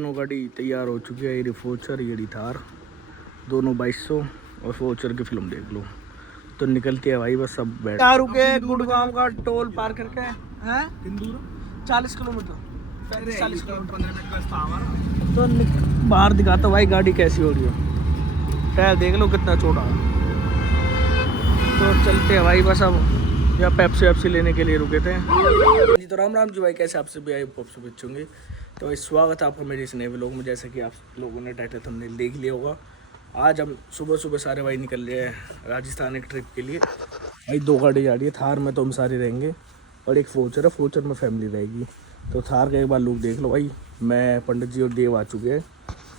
दोनों गाड़ी तैयार हो चुकी है। ये फोचर ये थार दोनों 2200 और फोचर की फिल्म देख लो। तो निकलती है भाई बस सब बैठ रुके गुड़गांव का टोल पार करके हैं 40 किलोमीटर 40 किलोमीटर तो बाहर दिखाता भाई गाड़ी कैसी हो रही है। टायर देख लो कितना छोटा है। तो चलते हैं भाई बस अब यहाँ पेप्सी लेने के लिए रुके थे। जी तो राम जी भाई, कैसे आपसे भी आई पॉप्स बच्चोंगे। तो भाई स्वागत है आपका मेरे इस नए व्लॉग में। जैसे कि आप लोगों ने टाइटल थंबनेल देख लिया होगा, आज हम सुबह सारे भाई निकल रहे हैं राजस्थान एक ट्रिप के लिए। भाई 2 गाड़ी जा रही है, थार में तो हम सारे रहेंगे और एक फोचर है, फोचर में फैमिली रहेगी। तो थार का एक बार लुक देख लो भाई। मैं पंडित जी और देव आ चुके हैं,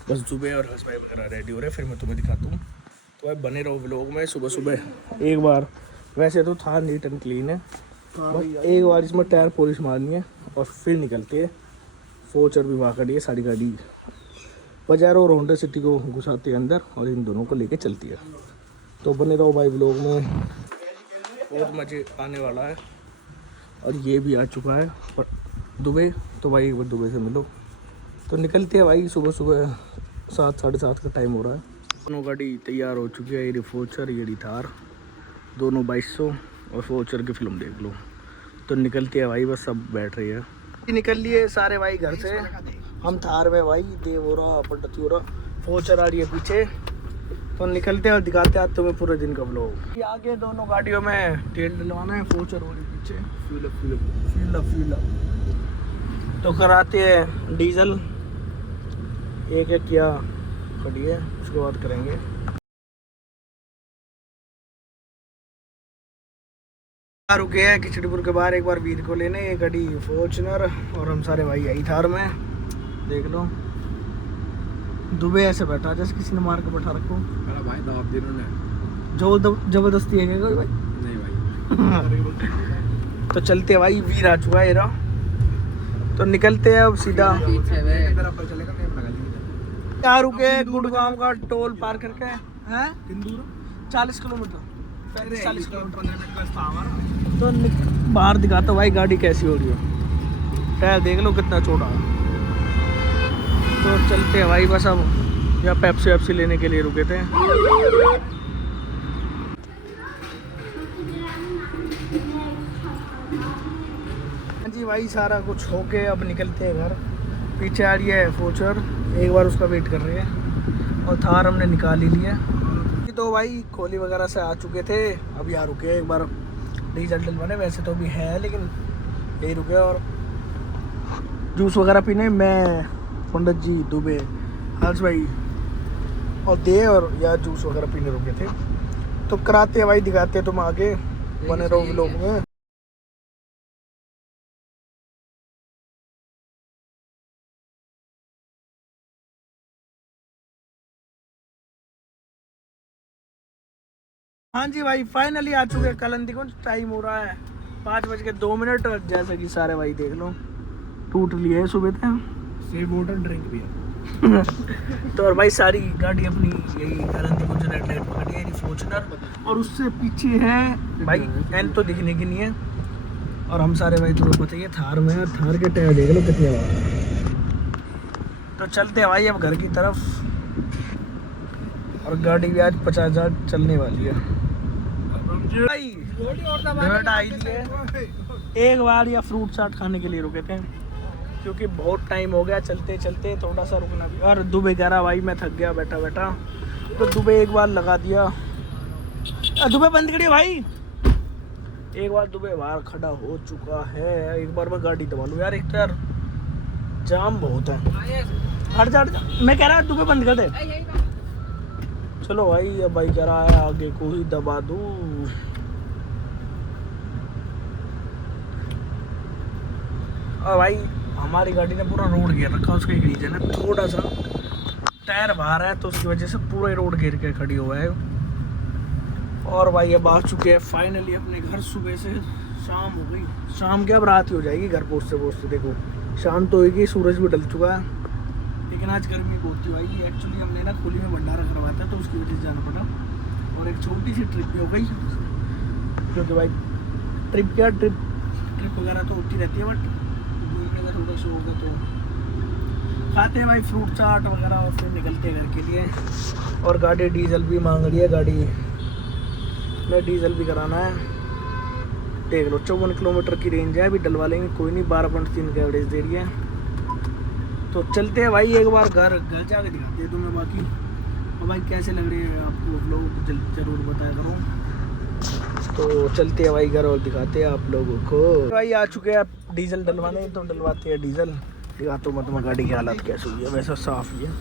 बस जुबे और हंस भाई वगैरह रेडी हो रहे हैं, फिर मैं तुम्हें दिखाता हूँ। तो भाई बने रहो व्लॉग में। सुबह एक बार वैसे तो थार नीट एंड क्लीन है, एक बार इसमें टायर पॉलिश मारनी है और फिर निकलते हैं। फोचर भी वहाँ खड़ी है, सारी गाड़ी बजारो और होंडा सिटी को घुसाते हैं अंदर और इन दोनों को लेके चलती है। तो बने रहो भाई व्लॉग में, बहुत मज़े आने वाला है। और ये भी आ चुका है दुबई, तो भाई एक बार दुबई से मिलो। तो निकलते हैं भाई सुबह 7 साढ़े 7 का टाइम हो रहा है। दोनों गाड़ी तैयार हो चुकी है। ये फोचर ये थार दोनों 2200 और फोचर की फिल्म देख लो। तो निकलती है भाई बस सब बैठ रही है। निकल लिए सारे भाई घर से, हम थार में भाई देव हो रहा पंडित हो रहा, फोचर आ रही है पीछे। तो निकलते हैं और दिखाते हैं तुम्हें पूरे दिन का व्लॉग। आगे दोनों गाड़ियों में तेल डलवाना है, फोचर हो रही पीछे फ्यूल अप। तो कराते हैं डीजल, एक किया खड़ी है, उसके बाद करेंगे। रुके हैं खिचड़ीपुर के बाहर एक बार वीर को लेने, ये गाड़ी फॉर्च्यूनर और हम सारे भाई आई थार में। देख लो दुबई ऐसे बैठा जैसे किसी ने मार के बैठा रखो। अरे भाई दाब दिनों ने जो जबरदस्ती है क्या भाई? नहीं भाई। तो चलते भाई, वीर आ चुका है ये रहा। तो निकलते हैं अब सीधा। क्या रुके गुड़गांव का टोल पार करके हैं 40 किलोमीटर 40 किलोमीटर तो बाहर दिखाता भाई गाड़ी कैसी हो रही है। टायर देख लो कितना छोटा है। तो चलते हैं भाई बस अब यहाँ पेप्सी लेने के लिए रुके थे। जी भाई सारा कुछ होके अब निकलते हैं घर। पीछे आ रही है फोचर, एक बार उसका वेट कर रही है और थार हमने निकाल ही लिया। तो भाई खोली वगैरह से आ चुके थे, अब यहाँ रुके एक बार डीजल डलवाने। वैसे तो भी है लेकिन यही रुके और जूस वगैरह पीने। मैं पंडित जी दुबे हर्ष भाई और दे और या जूस वगैरह पीने रुके थे। तो कराते हैं भाई, दिखाते हैं तुम आगे, बने रहो व्लॉग में। हाँ जी भाई फाइनली आ चुके हैं कलंदी को। टाइम हो रहा है 5:02 और जैसा कि सारे भाई देख लो टूट लिए सुबह थे। सेब वाटर ड्रिंक भी है। तो और भाई सारी गाड़ी अपनी यही कलंदी को जो रेड लाइट पकड़ी है फॉर्च्यूनर, और उससे पीछे है भाई एन तो दिखने की नहीं है। और हम सारे भाई तुम्हें पता ही है थार में है, थार के टायर देख लो कितने बार। तो चलते हैं भाई अब घर की तरफ। और गाड़ी भी आज 50,000 चलने वाली है भाई। एक बार या फ्रूट चाट खाने के लिए रुके थे क्योंकि बहुत टाइम हो गया चलते चलते, थोड़ा सा रुकना भी। और दुबई कह रहा भाई मैं थक गया बैठा। तो दुबई एक बार लगा दिया। दुबई बंद करिए भाई। एक बार दुबई बाहर खड़ा हो चुका है। एक बार मैं गाड़ी दबा लूँ यार, एक तो यार जाम बहुत है। हट जा मैं कह रहा दुबई बंद कर दे। चलो भाई, अब भाई कह रहा है आगे को ही दबा दूँ। और भाई हमारी गाड़ी ने पूरा रोड घेर रखा, उसका एक रीजन है थोड़ा सा टायर बाहर है, तो उसकी वजह से पूरा रोड घेर के खड़ी हुआ है। और भाई अब आ चुके हैं फाइनली अपने घर। सुबह से शाम हो गई, शाम के अब रात ही हो जाएगी घर पहुँचते। देखो शाम तो होगी, सूरज भी ढल चुका है, लेकिन आज गर्मी बहुत थी भाई। एक्चुअली हमने ना खोली में भंडारा करवाया था, तो उसकी वजह से जाना पड़ा। और एक छोटी सी ट्रिप भी हो गई, क्योंकि भाई ट्रिप वगैरह तो होती रहती है, बट घूमने का थोड़ा शौक है। खाते हैं भाई फ्रूट चाट वगैरह और फिर निकलते हैं घर के लिए। और गाड़ी डीजल भी मांग रही है, गाड़ी में डीजल भी कराना है। देख लो 54 किलोमीटर की रेंज है, अभी डलवा लेंगे, कोई नहीं। 12.3 का एवरेज दे रही है। तो चलते हैं भाई, एक बार घर जाके दिखाते हैं तुम्हें बाकी। और भाई कैसे लग रहे हैं आपको लोग जरूर बताया करो। तो चलते हैं भाई घर और दिखाते हैं आप लोगों को। भाई आ चुके हैं डीजल डलवाने, तो डलवाते हैं डीजल। दिखाता हूँ मैं तुम्हें गाड़ी की हालत कैसी हुई है, वैसा साफ ही है।